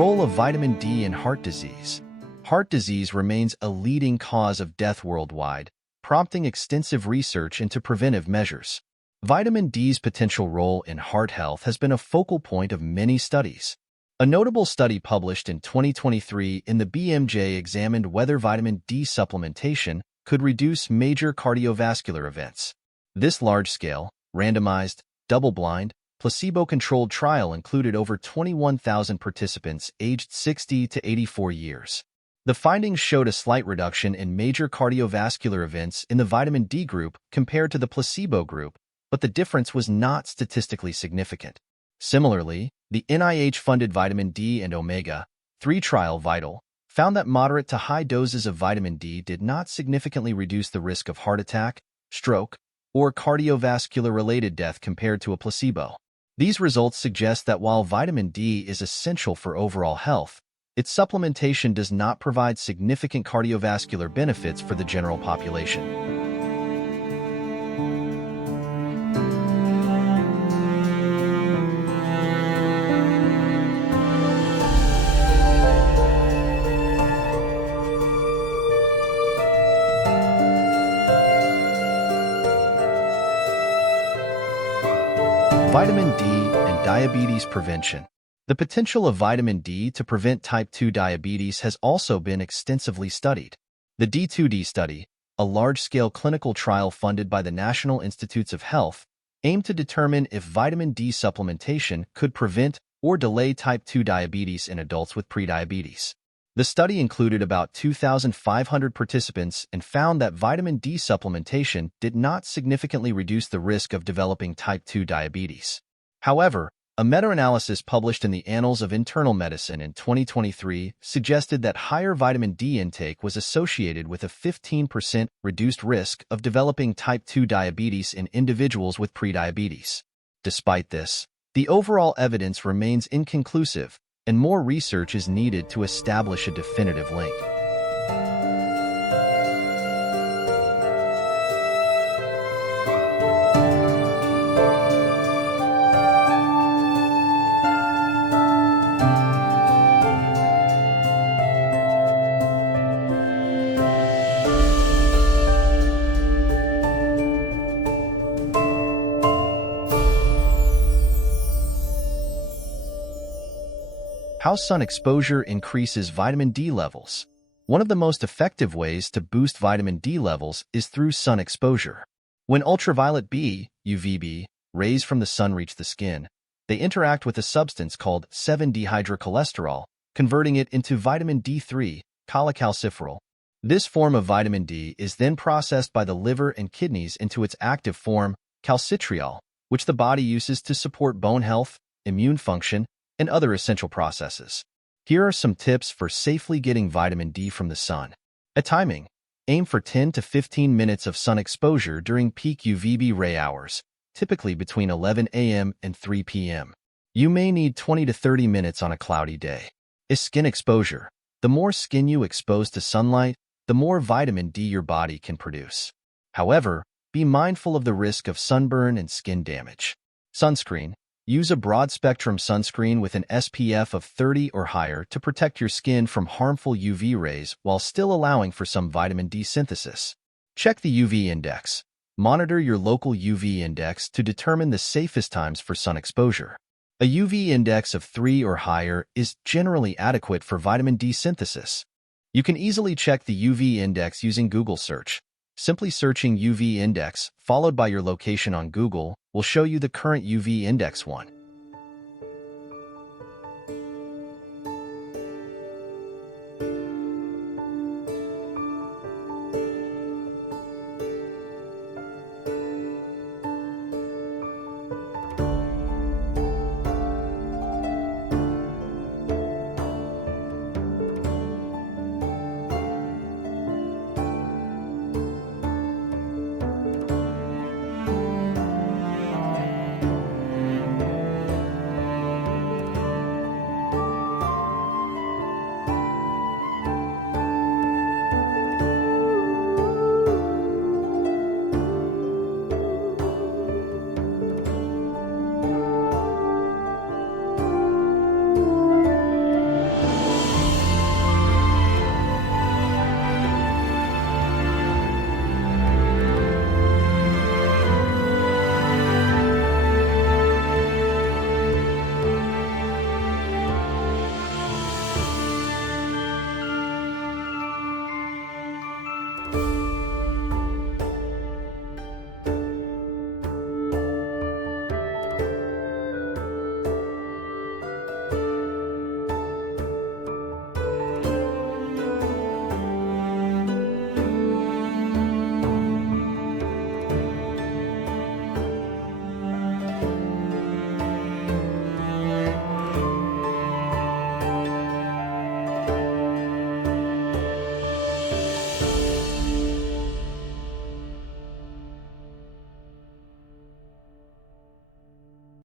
role of vitamin D in heart disease. Heart disease remains a leading cause of death worldwide, prompting extensive research into preventive measures. Vitamin D's potential role in heart health has been a focal point of many studies. A notable study published in 2023 in the BMJ examined whether vitamin D supplementation could reduce major cardiovascular events. This large-scale, randomized, double-blind, placebo-controlled trial included over 21,000 participants aged 60 to 84 years. The findings showed a slight reduction in major cardiovascular events in the vitamin D group compared to the placebo group, but the difference was not statistically significant. Similarly, the NIH-funded vitamin D and omega-3 trial VITAL found that moderate to high doses of vitamin D did not significantly reduce the risk of heart attack, stroke, or cardiovascular-related death compared to a placebo. These results suggest that while vitamin D is essential for overall health, its supplementation does not provide significant cardiovascular benefits for the general population. Vitamin D and diabetes prevention. The potential of vitamin D to prevent type 2 diabetes has also been extensively studied. The D2D study, a large-scale clinical trial funded by the National Institutes of Health, aimed to determine if vitamin D supplementation could prevent or delay type 2 diabetes in adults with prediabetes. The study included about 2,500 participants and found that vitamin D supplementation did not significantly reduce the risk of developing type 2 diabetes. However, a meta-analysis published in the Annals of Internal Medicine in 2023 suggested that higher vitamin D intake was associated with a 15% reduced risk of developing type 2 diabetes in individuals with prediabetes. Despite this, the overall evidence remains inconclusive, and more research is needed to establish a definitive link. How sun exposure increases vitamin D levels. One of the most effective ways to boost vitamin D levels is through sun exposure. When ultraviolet B, UVB, rays from the sun reach the skin, they interact with a substance called 7-dehydrocholesterol, converting it into vitamin D3, cholecalciferol. This form of vitamin D is then processed by the liver and kidneys into its active form, calcitriol, which the body uses to support bone health, immune function, and other essential processes. Here are some tips for safely getting vitamin D from the sun. A timing. Aim for 10 to 15 minutes of sun exposure during peak UVB ray hours, typically between 11 a.m. and 3 p.m. You may need 20 to 30 minutes on a cloudy day. Skin exposure. The more skin you expose to sunlight, the more vitamin D your body can produce. However, be mindful of the risk of sunburn and skin damage. Sunscreen. Use a broad-spectrum sunscreen with an SPF of 30 or higher to protect your skin from harmful UV rays while still allowing for some vitamin D synthesis. Check the UV index. Monitor your local UV index to determine the safest times for sun exposure. A UV index of 3 or higher is generally adequate for vitamin D synthesis. You can easily check the UV index using Google search. Simply searching UV index, followed by your location on Google, will show you the current UV index one.